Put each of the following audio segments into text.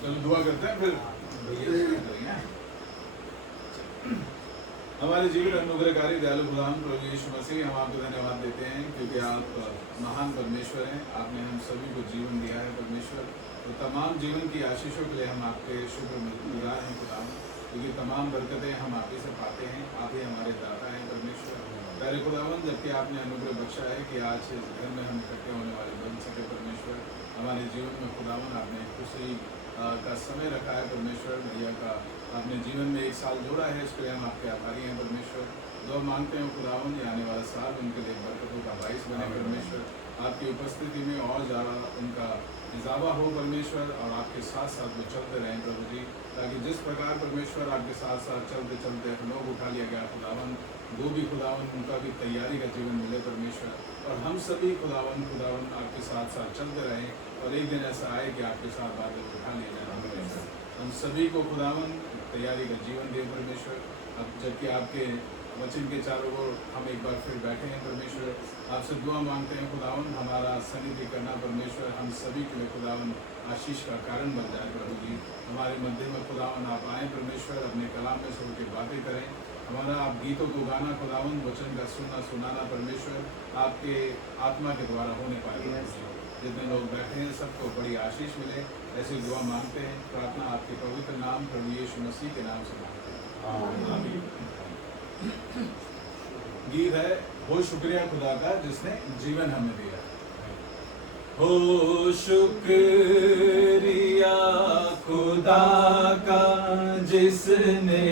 चलो दुआ करते हैं फिर हमारे जीवन अनुग्रहकारी दयालु खुदाम प्रभु यीशु मसीह, हम आपको धन्यवाद देते हैं क्योंकि आप महान परमेश्वर हैं। आपने हम सभी को जीवन दिया है परमेश्वर, तो तमाम जीवन की आशीषों के लिए हम आपके शुक्रगुजार हैं खुदाम, क्योंकि तमाम बरकतें हम आप ही से पाते हैं। आप ही हमारे दाता हैं परमेश्वर। पहले खुदावन, जबकि आपने अनुग्रह बख्शा है कि आज इस घर में हम इकट्ठे होने वाले बन सके परमेश्वर, हमारे जीवन में खुदावन आपने खुशी का समय रखा है परमेश्वर। भैया का आपने जीवन में 1 साल जोड़ा है, इसके लिए हम आपके आभारी हैं परमेश्वर। दुआ मांगते हैं खुदावन, ये आने वाला साल उनके लिए बरकतों का बाइस बने परमेश्वर। आपकी उपस्थिति में और ज़्यादा उनका इजाफा हो परमेश्वर, और आपके साथ साथ वो चलते रहें प्रभु जी, ताकि जिस प्रकार परमेश्वर आपके साथ साथ चलते चलते लोग उठा लिया गया खुदावन, वो भी खुदावन उनका भी तैयारी का जीवन मिले परमेश्वर। और हम सभी खुदावन आपके साथ साथ चलते रहें, और एक दिन ऐसा आए कि आपके साथ बातें उठा लिया जाए परमेश्वर। हम सभी को खुदावन तैयारी का जीवन दे परमेश्वर। अब जबकि आपके वचन के चारों ओर हम एक बार फिर बैठे हैं परमेश्वर, आपसे दुआ मांगते हैं खुदावन, हमारा सन्निधि करना परमेश्वर हम सभी के लिए खुदावन आशीष का कारण बन जाए प्रभु जी। हमारे मध्य में खुदावन आप आए परमेश्वर, अपने कलाम में से होकर बातें करें। हमारा आप गीतों को गाना खुदावन, वचन का सुनाना परमेश्वर आपके आत्मा के द्वारा होने पाए। जितने लोग बैठे हैं सबको बड़ी आशीष मिले, ऐसी दुआ मांगते हैं। प्रार्थना आपके पवित्र नाम प्रभु यीशु मसीह के नाम से मांगते हैं, आमीन। गीत है हो शुक्रिया खुदा का जिसने जीवन हमें दिया। हो शुक्रिया खुदा का जिसने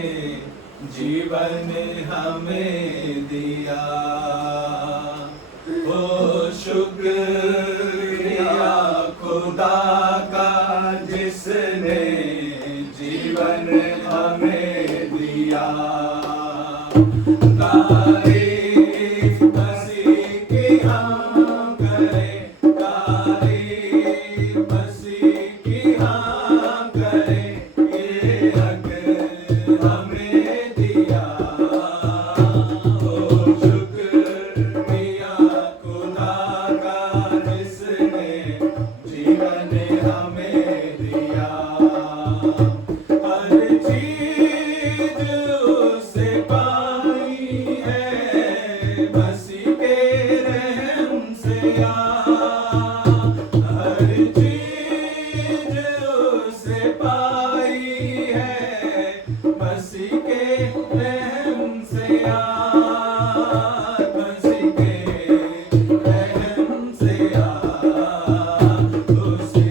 जीवन हमें दिया। हो शुक्रिया खुदा का जिसने जीवन हमें दिया। तारीफ मसीह की हम करें, तारीफ मसीह की हम करें, ये हक हमें दिया। ओ शुक्रिया खुदा का जिसने जीवन हमें दिया। हर चीज उससे पाई है, मसीह के रहम से हर चीज उससे पाई है, मसीह के रहम से मसीह के रहम से उसे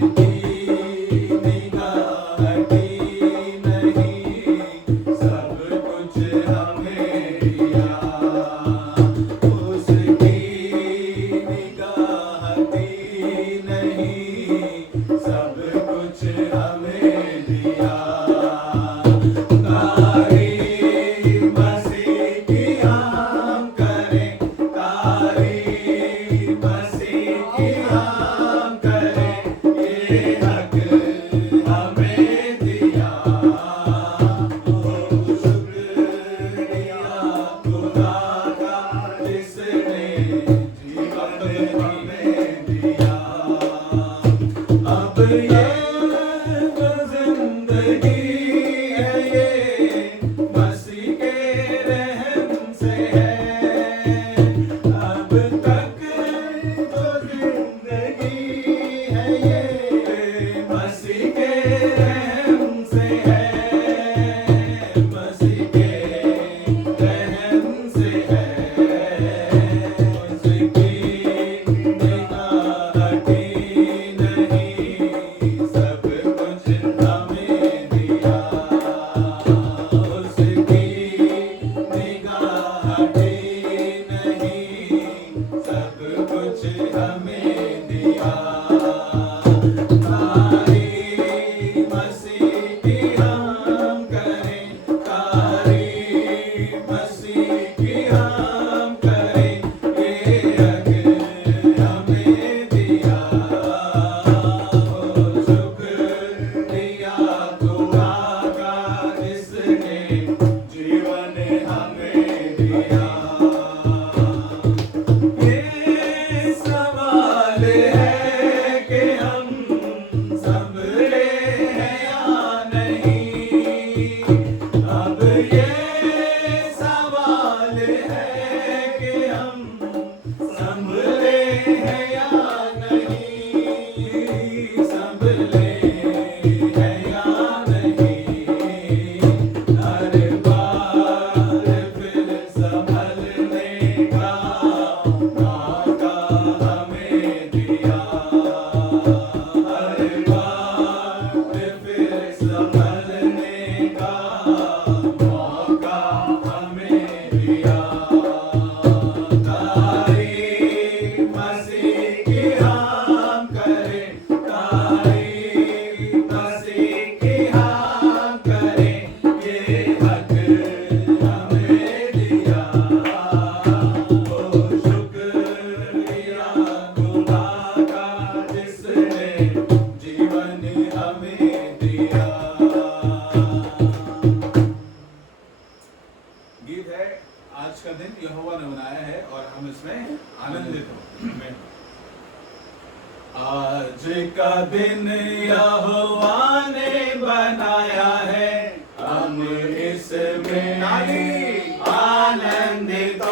जीवन हमें दिया। गीत है आज का दिन यहोवा ने बनाया है और हम इसमें आनंदित हो। आज का दिन यहोवा ने बनाया है, हम इसमें आनंदित हो।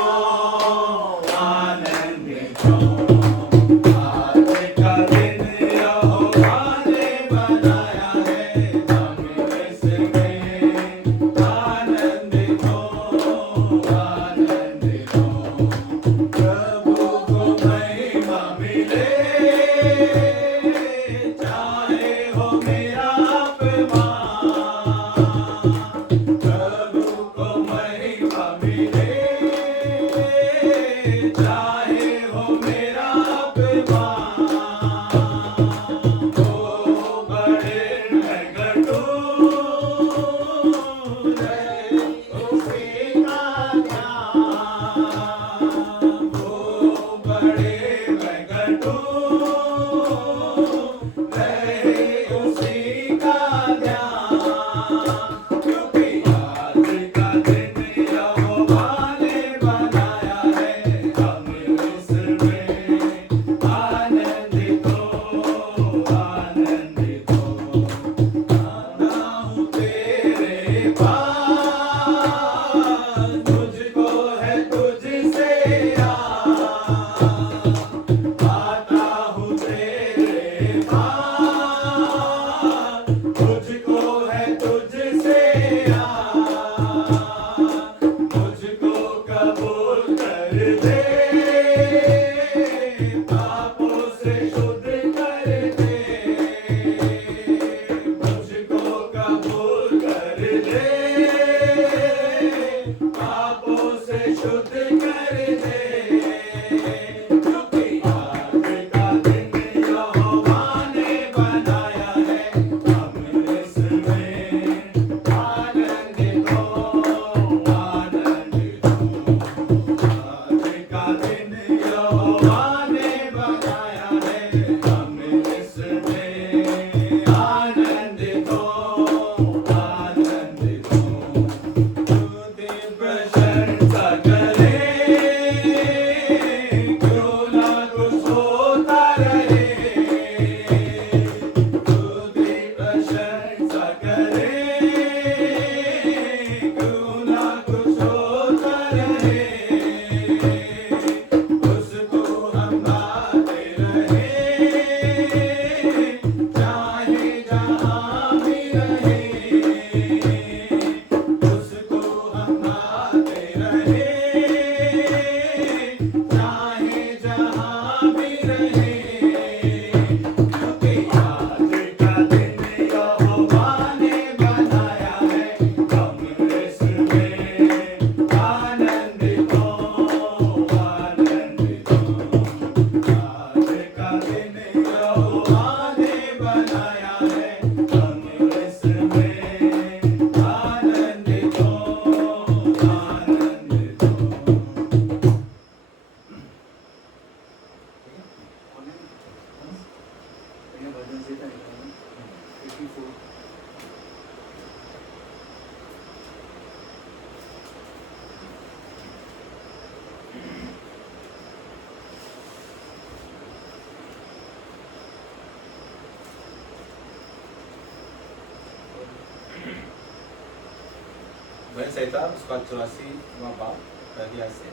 वह सैता उसका 84वां बाप पहले से,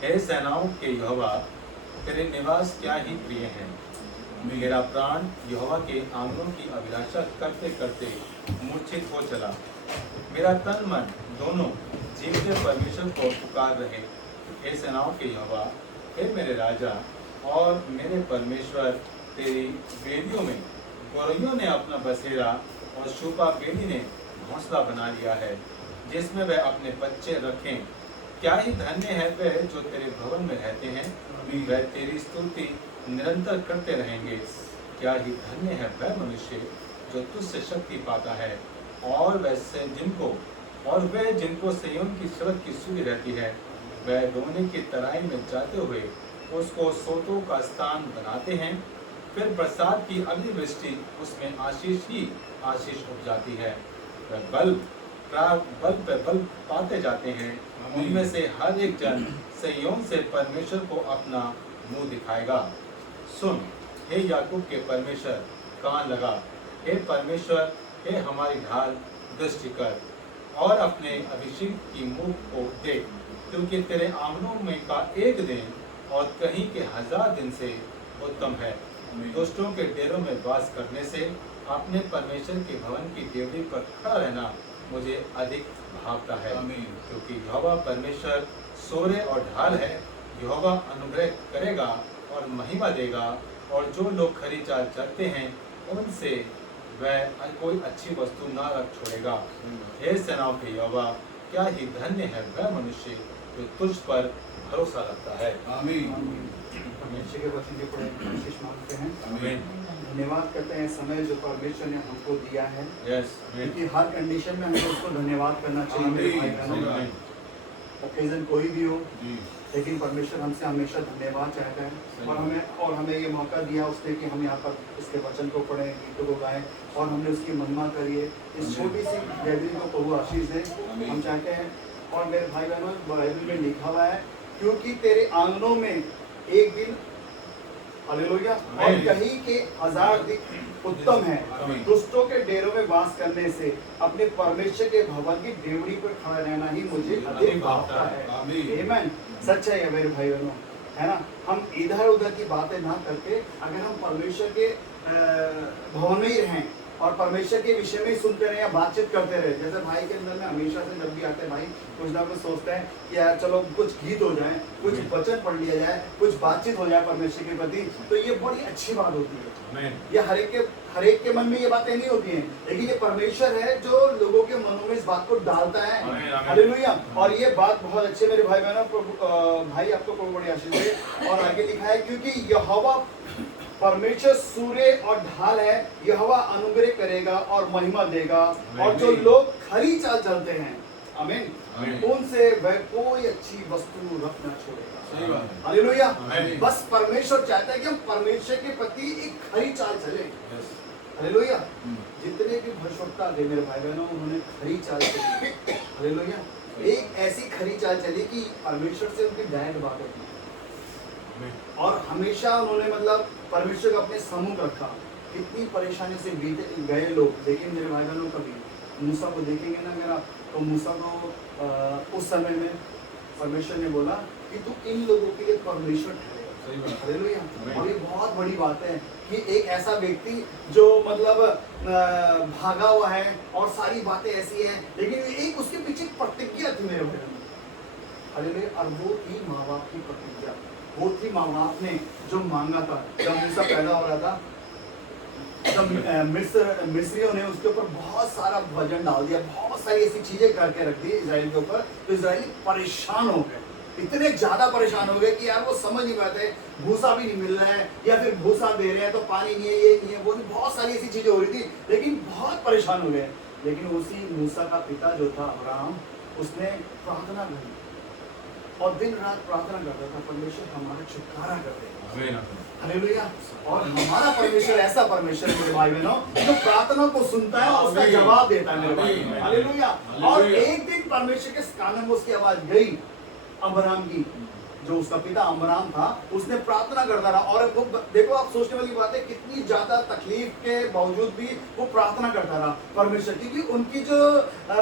हे सेनाओं के यहोवा, तेरे निवास क्या ही प्रिय हैं। मेरा प्राण यहोवा के आंगनों की अभिलाषा करते करते मूर्छित हो चला। मेरा तन मन दोनों जीवते परमेश्वर को पुकार रहे। हे सेनाओं के यहोवा, हे मेरे राजा और मेरे परमेश्वर, तेरी वेदियों में गोरैयों ने अपना बसेरा और शूपा बेड़ी ने घोंसला बना लिया है, जिसमें वह अपने बच्चे रखें। क्या ही धन्य है वह जो तेरे भवन में रहते हैं, वह तेरी स्तुति निरंतर करते रहेंगे। क्या ही धन्य है वह मनुष्य जो तुझसे शक्ति पाता है, और वैसे जिनको सिय्योन की सड़क की सुधि रहती है। वह रोने की तराई में जाते हुए उसको सोतों का स्थान बनाते हैं, फिर बरसात की अगली वृष्टि उसमें आशीष ही आशीष उपजाती है। वह बल पे बल पाते जाते हैं, उनमें से हर एक जन संयोग से परमेश्वर को अपना मुंह दिखाएगा। सुन हे याकूब के परमेश्वर, कान लगा, हे परमेश्वर, हे हमारी ढाल, दृष्टि कर और अपने अभिषेक की मुख को देख, क्योंकि तेरे आंगनों में का एक दिन और कहीं के 1000 दिन से उत्तम है। दुष्टों के डेरों में वास करने से अपने परमेश्वर के भवन की देवड़ी पर खड़ा रहना मुझे अधिक भावता है, क्योंकि यहोवा परमेश्वर सोरे और ढाल है। यहोवा अनुग्रह करेगा और महिमा देगा, और जो लोग खरी चाल चलते हैं उनसे वह कोई अच्छी वस्तु ना रख छोड़ेगा। हे सेनाओं के यहोवा, क्या ही धन्य है वह मनुष्य जो तुझ पर भरोसा रखता है। आमीन। परमेश्वर के वचन के पढ़े आशीष मांगते हैं। आमीन। धन्यवाद करते हैं समय जो परमेश्वर ने हमको दिया है, यस, क्योंकि हर कंडीशन में हमें उसको धन्यवाद करना चाहिए मेरे भाई बहनों। ओकेजन कोई भी हो, लेकिन परमेश्वर हमसे हमेशा धन्यवाद चाहता है, और हमें ये मौका दिया उसने कि हम यहाँ पर उसके वचन को पढ़ें, गीतों को गाएं, और हमने उसकी महिमा करिए। इस छोटी सी गैदरिंग को प्रभु आशीष दे, हम चाहते हैं। और मेरे भाई बहनों, बाइबल में लिखा हुआ है, क्योंकि तेरे आंगनों में एक दिन, हालेलुया, और कहीं के 1000 दिन उत्तम है। दुष्टों के डेरों में वास करने से अपने परमेश्वर के भवन की डेवड़ी पर खड़ा रहना ही मुझे अधिक भावता है। आमीन। सच है मेरे भाई बहनों, है ना। हम इधर उधर की बातें ना करके अगर हम परमेश्वर के भवन में ही रहें और परमेश्वर के विषय में ही सुनते रहे या बातचीत करते रहे। जैसे भाई के अंदर में हमेशा से जब भी आते हैं भाई कुछ ना कुछ सोचते हैं कि यार चलो कुछ गीत हो जाए, कुछ वचन पढ़ लिया जाए, कुछ बातचीत हो जाए परमेश्वर के प्रति, तो ये बड़ी अच्छी बात होती है। ये हर एक के मन में ये बातें नहीं होती हैं, लेकिन ये परमेश्वर है जो लोगों के मनों में इस बात को डालता है। हालेलुया। और ये बात बहुत अच्छी मेरे भाई बहनों, भाई आपको प्रभु बड़ी आशीष दे। और आगे लिखा है, क्योंकि यहोवा परमेश्वर सूर्य और ढाल है, यहोवा अनुग्रह करेगा और महिमा देगा, और जो लोग खरी चाल चलते हैं, आमीन, उनसे वह कोई अच्छी वस्तु रख न छोड़ेगा। हालेलुया। बस परमेश्वर चाहता है कि हम परमेश्वर के प्रति एक खरी चाल चले। हालेलुया। जितने भी भविष्यवक्ता थे मेरे भाई बहनों, उन्होंने खरी चाल चली। हालेलुया। एक ऐसी खरी चाल चली कि परमेश्वर से उनकी डायरेक्ट बात होती, और हमेशा उन्होंने मतलब परमेश्वर को अपने सम्मुख रखा। कितनी परेशानी से बीते गए लोग, लेकिन मेरे भाई बहनों कभी मूसा को देखेंगे ना अगर आप, तो मूसा को उस समय में परमेश्वर ने बोला कि तू इन लोगों के लिए परमेश्वर ठहरेगा। हालेलुया। और ये बहुत बड़ी बात है कि एक ऐसा व्यक्ति जो मतलब भागा हुआ है और सारी बातें ऐसी हैं, लेकिन एक उसके पीछे प्रतिज्ञा थी मेरे भाई। हालेलुया। और वो थी माँ बाप की प्रतिज्ञा, वो थी माँ बाप ने जो मांगा था। जब मूसा पैदा हो रहा था, जब मिस्रियों ने उसके ऊपर बहुत सारा वजन डाल दिया, बहुत सारी ऐसी चीजें करके रख दी इजराइल के ऊपर, तो इजराइली परेशान हो गए। इतने ज्यादा परेशान हो गए कि यार वो समझ नहीं पाते, भूसा भी नहीं मिल रहा है, या फिर भूसा दे रहे हैं तो पानी नहीं है, ये नहीं है, वो नहीं, बहुत सारी ऐसी चीजें हो रही थी, लेकिन बहुत परेशान हो गए। लेकिन उसी मूसा का पिता जो था अब्राहम, उसने प्रार्थना की और दिन रात प्रार्थना करता था, परमेश्वर हमारा छुटकारा कर दे। हालेलुया। और हमारा परमेश्वर ऐसा परमेश्वर है मेरे भाई बहनों, जो प्रार्थना को सुनता है और उसका जवाब देता है मेरे भाई। हालेलुया। और एक दिन परमेश्वर के कान में उसकी आवाज गई, अब्राहम की, जो उसका पिता अब्राहम था, उसने प्रार्थना करता रहा। और वो देखो, आप सोचने वाली बात है, कितनी ज्यादा तकलीफ के बावजूद भी वो प्रार्थना करता रहा परमेश्वर की, क्योंकि उनकी जो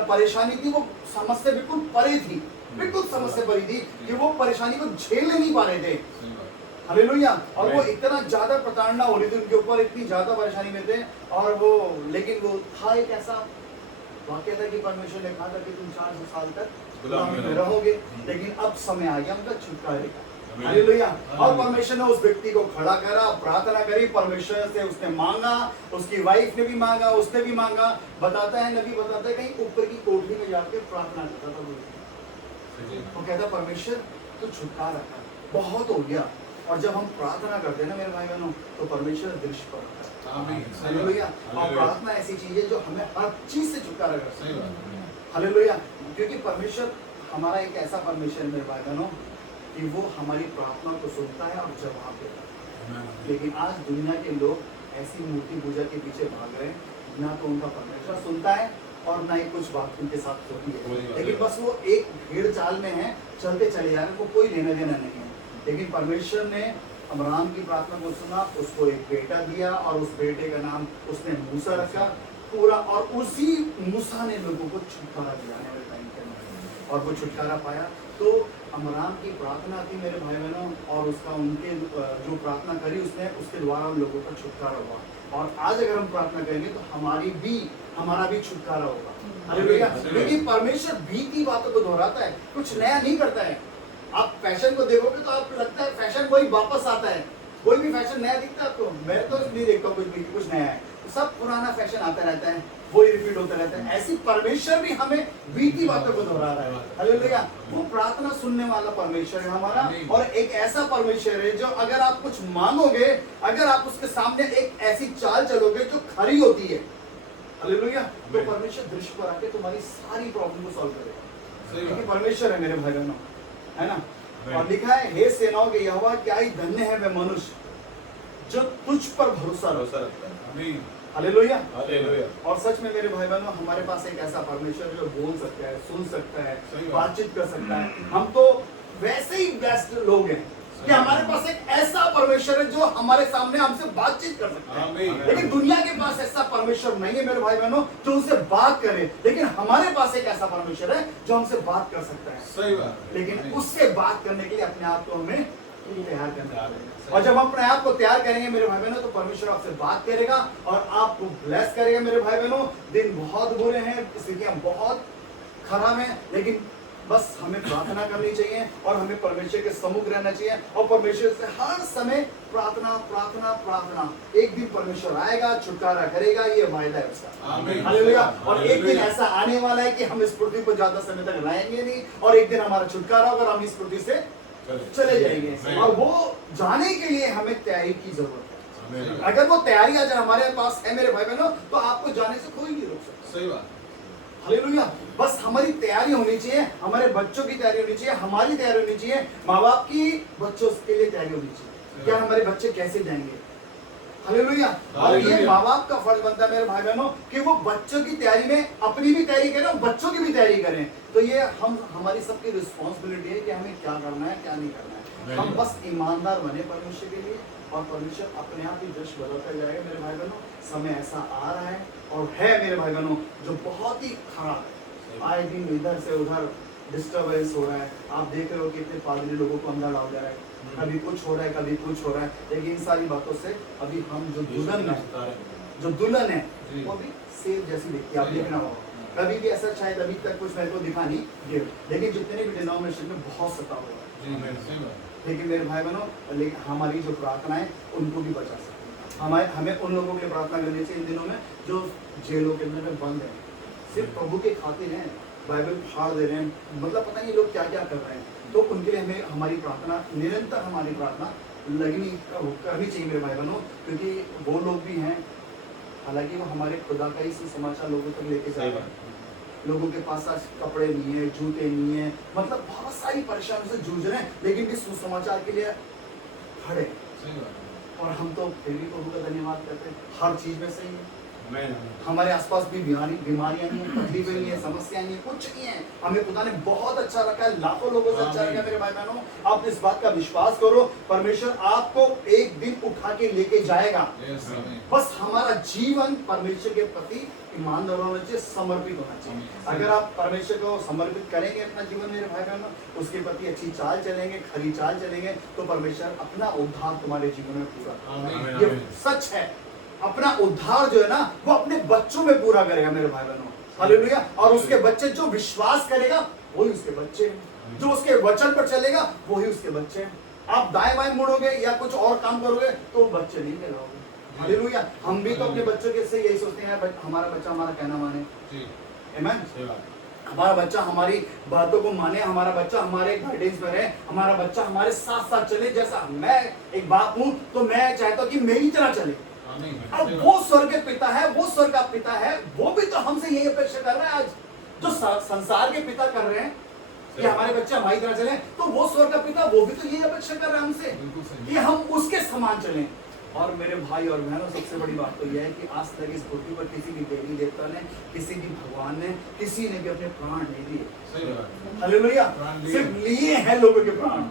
परेशानी थी वो समझ से बिल्कुल परे थी, बिल्कुल समझ से परे थी कि वो परेशानी को झेल नहीं पा रहे थे। हालेलुया। और वो इतना ज्यादा प्रताड़ना हो रही थी उनके ऊपर, इतनी ज्यादा परेशानी में थे, और वो, लेकिन वो था एक ऐसा वाक्य था कि परमेश्वर ने कहा था कि तुम 400 साल तक गुलामी में रहोगे, लेकिन अब समय आ गया उनका छुटकारे का। हालेलुया। और परमेश्वर ने उस व्यक्ति को खड़ा करा, प्रार्थना करी, परमेश्वर से उसने मांगा, उसकी वाइफ ने भी मांगा, उसने भी मांगा। बताता है, नबी बताता है, कहीं ऊपर की कोठरी में जाकर प्रार्थना करता था वो कहता, परमेश्वर तो छुटकारा कर, बहुत हो गया। और जब हम प्रार्थना करते हैं ना मेरे भाई बहनों, तो परमेश्वर दृष्टि पर होता है। हालेलुया। और प्रार्थना ऐसी चीज है जो हमें हर चीज से छुटकारा करता है। हालेलुया। क्योंकि परमेश्वर हमारा एक ऐसा परमेश्वर है मेरे भाई बहनों कि वो हमारी प्रार्थना को सुनता है और जवाब देता है। लेकिन आज दुनिया के लोग ऐसी मूर्ति पूजा के पीछे भाग रहे हैं, ना तो उनका परमेश्वर सुनता है और ना ही कुछ बात उनके साथ होती है, लेकिन बस वो एक भीड़ चाल में है, चलते चले जा रहे हैं, वो कोई लेना देना नहीं है। लेकिन परमेश्वर ने अब्राहम की प्रार्थना को सुना, उसको एक बेटा दिया और उस बेटे का नाम उसने मूसा रखा पूरा, और उसी मूसा ने लोगों को छुटकारा दिया आने वाले टाइम के अंदर, और वो छुटकारा पाया। तो अब्राहम की प्रार्थना थी मेरे भाई बहनों, और उसका उनके जो प्रार्थना करी उसने, उसके द्वारा उन लोगों का छुटकारा हुआ। और आज अगर हम प्रार्थना करेंगे तो हमारा भी छुटकारा होगा। हालेलुया। क्योंकि परमेश्वर बीती बातों को दोहराता है, कुछ नया नहीं करता है। आप फैशन को देखोगे तो आपको लगता है फैशन वही वापस आता है, कोई भी फैशन नया दिखता है आपको? मैं तो नहीं देखता कुछ नया है, सब पुराना फैशन आता रहता है, वही रिपीट होता रहता है। ऐसी परमेश्वर भी हमें बीती बातों को दोहरा रहा है। हालेलुया। वो प्रार्थना सुनने वाला परमेश्वर है हमारा, और एक ऐसा परमेश्वर है जो अगर आप कुछ मांगोगे, अगर आप उसके सामने एक ऐसी चाल चलोगे जो खरी होती है, हालेलुया, तो परमेश्वर दृश्य पर आके तुम्हारी सारी प्रॉब्लम को सॉल्व करेगा। क्योंकि परमेश्वर है मेरे भाई बहनों, है ना। और लिखा है, हे सेनाओं के यहोवा, क्या ही धन्य है वह मनुष्य जो तुझ पर भरोसा रखता है। हालेलुया। और सच में मेरे भाई बहनों, हमारे पास एक ऐसा परमेश्वर जो बोल सकता है, सुन सकता है, बातचीत कर सकता है। हम तो वैसे ही बेस्ट लोग हैं कि हमारे पास एक ऐसा परमेश्वर है जो हमारे सामने हमसे बातचीत कर सकता है। लेकिन दुनिया के पास ऐसा परमेश्वर नहीं है मेरे भाई बहनों जो उनसे बात करे, लेकिन हमारे पास एक ऐसा परमेश्वर है जो हमसे बात कर सकता है। सही बात। लेकिन उससे बात करने के लिए अपने आप को हमें तैयार करना है। और जब हम अपने आप को तैयार करेंगे मेरे भाई बहनों, तो परमेश्वर आपसे बात करेगा और आपको ब्लेस करेगा मेरे भाई बहनों। दिन बहुत बुरे हैं, स्थितियां बहुत खराब हैं, लेकिन बस हमें प्रार्थना करनी चाहिए और हमें परमेश्वर के सम्मुख रहना चाहिए और परमेश्वर से हर समय प्रार्थना प्रार्थना प्रार्थना। एक दिन परमेश्वर आएगा, छुटकारा करेगा, ये वायदा है उसका। हालेलुया। और एक दिन ऐसा आने वाला है कि हम इस पृथ्वी पर ज्यादा समय तक रहेंगे नहीं, और एक दिन हमारा छुटकारा होगा, हम इस पृथ्वी से चले जाएंगे। और वो जाने के लिए हमें तैयारी की जरूरत है। अगर वो तैयारी आज हमारे पास है मेरे भाई बहनों, तो आपको जाने से कोई नहीं रोक सकता। सही बात। हालेलुया। बस हमारी तैयारी होनी चाहिए, हमारे बच्चों की तैयारी होनी चाहिए, हमारी तैयारी होनी चाहिए, माँ बाप की बच्चों के लिए तैयारी होनी चाहिए। क्या हमारे बच्चे कैसे जाएंगे? हालेलुया। और ये माँ बाप का फर्ज बनता है मेरे भाई बहनों कि वो बच्चों की तैयारी में अपनी भी तैयारी करें और बच्चों की भी तैयारी करें। तो ये हमारी सबकी रिस्पॉन्सिबिलिटी है कि हमें क्या करना है, क्या नहीं करना है। हम बस ईमानदार बने परमेश्वर के लिए, और परमेश्वर अपने आप ही दृश्य बदलता जाएगा मेरे भाई बहनों। समय ऐसा आ रहा है और है मेरे भाई बहनों जो बहुत ही खराब है। आए दिन इधर से उधर डिस्टर्बेंस हो रहा है। आप देख रहे हो कितने पादरी लोगों को अंदर डाल जा रहा है, कभी कुछ हो रहा है, कभी कुछ हो रहा है। लेकिन इन सारी बातों से अभी हम जो दुल्हन है वो भी सेफ जैसी दिखती है। आप देखना होगा, कभी भी ऐसा शायद अभी तक कुछ मेरे को दिखा नहीं, लेकिन जितने भी डिनोमिनेशन में बहुत सता हुआ है। लेकिन मेरे भाई बहनों, हमारी जो प्रार्थना है उनको भी बचा सकते हैं। हमें उन लोगों के लिए प्रार्थना करनी चाहिए इन दिनों में जो जेलों के अंदर में बंद है, सिर्फ प्रभु के खातिर हैं, बाइबल फाड़ दे रहे हैं, मतलब पता नहीं लोग क्या क्या कर रहे हैं। तो उनके लिए हमें हमारी प्रार्थना निरंतर, हमारी प्रार्थना करनी चाहिए मेरे भाई बहनों, क्योंकि वो लोग भी हैं, हालांकि वो हमारे खुदा का ही सुसमाचार लोगों तक लेके जा रहे हैं। लोगों के पास आज कपड़े नहीं है, जूते नहीं है, मतलब बहुत सारी परेशानियों से जूझ रहे हैं, लेकिन भी सुसमाचार के लिए खड़े। और हम तो फिर भी प्रभु का धन्यवाद करते हैं, हर चीज में सही है। हमारे आसपास भी बीमारियां नहीं है, तकलीफें नहीं है, समस्याएं नहीं है, कुछ नहीं है। हमें खुदा ने बहुत अच्छा रखा है, लाखों लोगों से अच्छा रखा है मेरे भाई बहनों। आप इस बात का विश्वास करो, परमेश्वर आपको एक दिन उठा के लेके जाएगा। बस हमारा जीवन परमेश्वर के प्रति ईमानदार होना चाहिए, समर्पित होना चाहिए। अगर आप परमेश्वर को समर्पित करेंगे अपना जीवन मेरे भाई बहनों, उसके प्रति अच्छी चाल चलेंगे, खरी चाल चलेंगे, तो परमेश्वर अपना उद्धार तुम्हारे जीवन में पूरा, ये सच है। अपना उद्धार जो है ना वो अपने बच्चों में पूरा करेगा मेरे भाई बहनों। हालेलुया। और उसके बच्चे जो विश्वास करेगा वही उसके बच्चे हैं, जो उसके वचन पर चलेगा वही उसके बच्चे हैं। आप दाएं बाएं मुड़ोगे या कुछ और काम करोगे तो बच्चे नहीं कहलाओगे। हालेलुया। हम भी तो अपने बच्चों के से यही सोचते हैं, हमारा बच्चा हमारा कहना माने, आमीन, हमारा बच्चा हमारी बातों को माने, हमारा बच्चा हमारे गाइडेंस में रहे, हमारा बच्चा हमारे साथ साथ चले। जैसा मैं एक बाप हूँ तो मैं चाहता हूँ कि मेरी तरह चले। अब वो स्वर्ग के पिता है, वो स्वर्ग का पिता है, वो भी तो हमसे यही अपेक्षा कर रहा है आज, जो संसार के पिता कर रहे हैं। कि हमारे बच्चे हमारी तरह चले, तो वो स्वर्ग का पिता वो भी तो ये अपेक्षा कर रहा है हमसे बिल्कुल सही। कि हम उसके समान चलें। और मेरे भाई और बहनों, सबसे बड़ी बात तो यह है कि आज तक इस पृथ्वी पर किसी भी देवी देवता ने, किसी भी भगवान ने, किसी ने भी अपने प्राण नहीं दिए। सही बात। हालेलुया। प्राण लिए। सिर्फ लिए हैं लोगों के प्राण,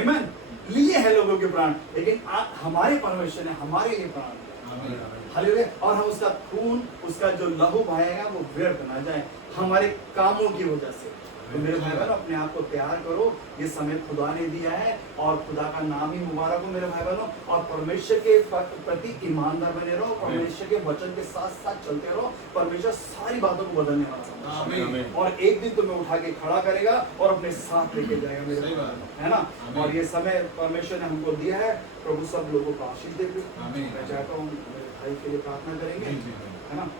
आमेन, लिए हैं लोगों के प्राण, लेकिन हमारे परमेश्वर ने हमारे लिए प्राण, आमीन। हालेलुया। और हम उसका खून, उसका जो लहू बहाएगा वो व्यर्थ ना जाए हमारे कामों की वजह से। तो मेरे भाई बहनों, अपने आप को तैयार करो, ये समय खुदा ने दिया है और खुदा का नाम ही मुबारक हो मेरे भाई बहनों। और परमेश्वर के प्रति ईमानदार बने रहो, परमेश्वर के वचन के साथ साथ चलते रहो, परमेश्वर सारी बातों को बदलने वाला है। आमीन। और एक दिन तुम्हें उठा के खड़ा करेगा और अपने साथ लेके जाएगा मेरे सही भाई बात बहनों, है ना। आमीन। और ये समय परमेश्वर ने हमको दिया है, प्रभु सब लोगों को आशीष दे। आमीन। मैं चाहता हूँ मेरे भाई के लिए प्रार्थना करेंगे, जी, जी, जी। है ना।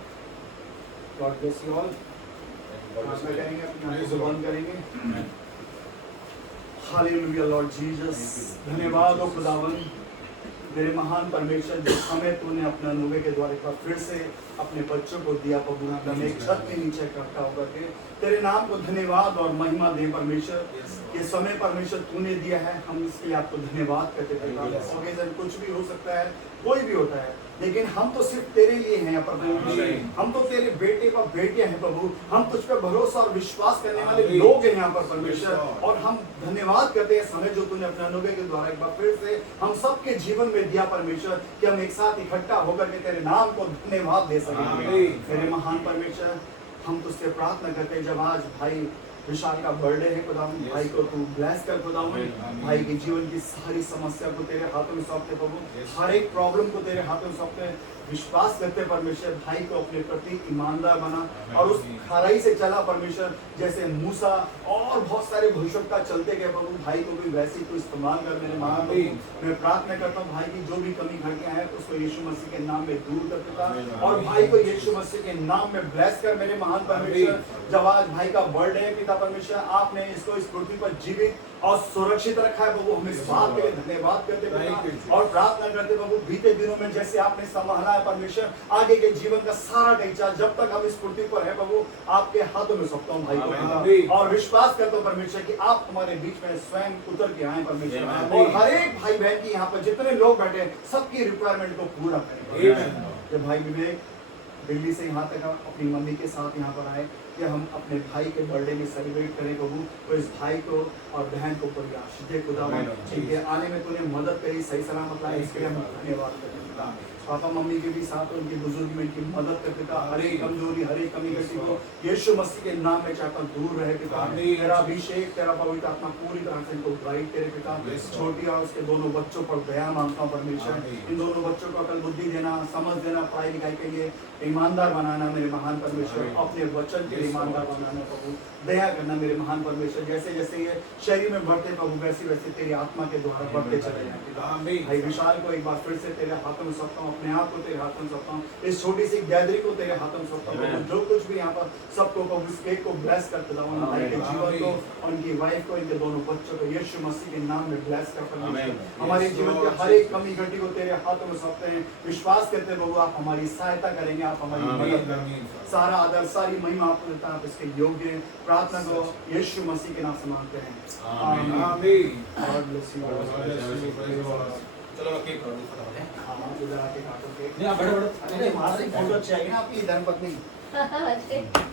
God bless you all. प्रार्थना करेंगे, अपनी आंखों को बंद करेंगे। हालेलुया लॉर्ड जीसस, धन्यवाद हो खुदावन, मेरे महान परमेश्वर, जो समय तूने अपने अनुग्रह के द्वारा एक बार फिर से अपने बच्चों को दिया प्रभु, हमें एक छत के नीचे इकट्ठा होकर के तेरे नाम को धन्यवाद और महिमा दे परमेश्वर। ये समय परमेश्वर तूने दिया है, हम इसके लिए आपको धन्यवाद करते हैं। ओकेजन कुछ भी हो सकता है, कोई भी होता है, लेकिन हम तो सिर्फ तेरे लिए हैं प्रभु। हम तो तेरे बेटे का बेटे हैं प्रभु, हम तुझ पर भरोसा और विश्वास करने वाले लोग हैं यहाँ पर परमेश्वर। और हम धन्यवाद करते हैं समय जो तूने अपने अनुग्रह के द्वारा एक बार फिर से हम सबके जीवन में दिया परमेश्वर, कि हम एक साथ इकट्ठा होकर के तेरे नाम को धन्यवाद दे सकें। मेरे महान परमेश्वर, हम तुझसे प्रार्थना करते हैं, जब आज भाई विशाल का बर्थडे है खुदावन, भाई को तू ब्लेस कर खुदावन, भाई के जीवन की सारी समस्या को तेरे हाथों में सौंपते प्रभु, हर एक प्रॉब्लम को तेरे हाथों में सौंपते, विश्वास करते परमेश्वर, भाई को अपने प्रति ईमानदार बना और उस खराई से चला परमेश्वर, जैसे मूसा और बहुत सारे भविष्यवक्ता चलते गए प्रभु, भाई को भी वैसे ही तू इस्तेमाल कर मेरे महान प्रभु। मैं प्रार्थना करता हूँ भाई की जो भी कमी घटिया है उसको यीशु मसीह के नाम में दूर कर देता, और भाई को यीशु मसीह के नाम में ब्लेस कर मेरे महान परमेश्वर। जब आज भाई का बर्थडे है पिता परमेश्वर, आपने इसको इस पृथ्वी पर जीवित और सुरक्षित रखा है प्रभु, हम इस बात के लिए धन्यवाद करते पिता और प्रार्थना करते प्रभु, बीते दिनों में जैसे आपने संभाला है परमेश्वर, आगे के जीवन का सारा ढांचा जब तक हम इस पृथ्वी पर है प्रभु, आपके हाथों में सौंपता हूं भाई को पिता, और विश्वास करता हूं परमेश्वर कि आप हमारे बीच में स्वयं उतर के आए परमेश्वर, और हर एक भाई बहन की यहाँ पर जितने लोग बैठे सबकी रिक्वायरमेंट को पूरा करें। जब भाई विवेक दिल्ली से यहाँ तक अपनी मम्मी के साथ यहाँ पर आए कि हम अपने भाई के बर्थडे में सेलिब्रेट करें प्रभु, तो इस भाई को और बहन को बड़ी आशीष दे खुदावन, इनके आने में तूने मदद करी, सही सलामत लाए, इसके लिए हम धन्यवाद करें। पापा मम्मी के भी साथ उनकी बुजुर्ग में इनकी मदद कर पिता, हर एक कमजोरी हर एक कमी कसी को यीशु मसीह के नाम में चाहता दूर रहे पिता, तेरा अभिषेक तेरा पवित्र आत्मा पूरी तरह से इनको गाइड करे पिता, छोटी और उसके दोनों बच्चों पर दया मांगता हूँ परमेश्वर, इन दोनों बच्चों को अकल बुद्धि देना, समझ देना, पढ़ाई लिखाई के लिए ईमानदार बनाना मेरे महान परमेश्वर, अपने वचन के लिए ईमानदार बनाना प्रभु, दया करना मेरे महान परमेश्वर, जैसे जैसे ये शरीर में बढ़ते प्रभु वैसे वैसे तेरी आत्मा के द्वारा बढ़ते चले जाए पिता। भाई विशाल को एक बार फिर से तेरे हाथों में सौंपता हूँ, अपने आप को तेरे हाथों में सौंपता हूँ, इस छोटी सी गैदरिंग को तेरे हाथों में सौंपता हूँ, जो कुछ भी यहाँ पर सबको प्रभु इस केक को ब्लेस कर पिता, भाई के जीवन को, उनकी वाइफ को, इनके दोनों बच्चों को यीशु मसीह के नाम में ब्लेस कर परमेश्वर, हमारे जीवन के हर एक कमी घटी को तेरे हाथों में सौंपते हैं, विश्वास करते प्रभु आप हमारी सहायता करेंगे, आप हमारी मदद करेंगे, सारा आदर सारी महिमा आपको देता, आप इसके योग्य हैं। प्रार्थना को यीशु मसीह के नाम से मांगते हैं, आमीन। God bless you. चलो केक काटो फटाफट। हाँ इधर आके काटो केक। नहीं आप बड़े अरे वहाँ से फोटो चाहिए ना आपकी धर्मपत्नी।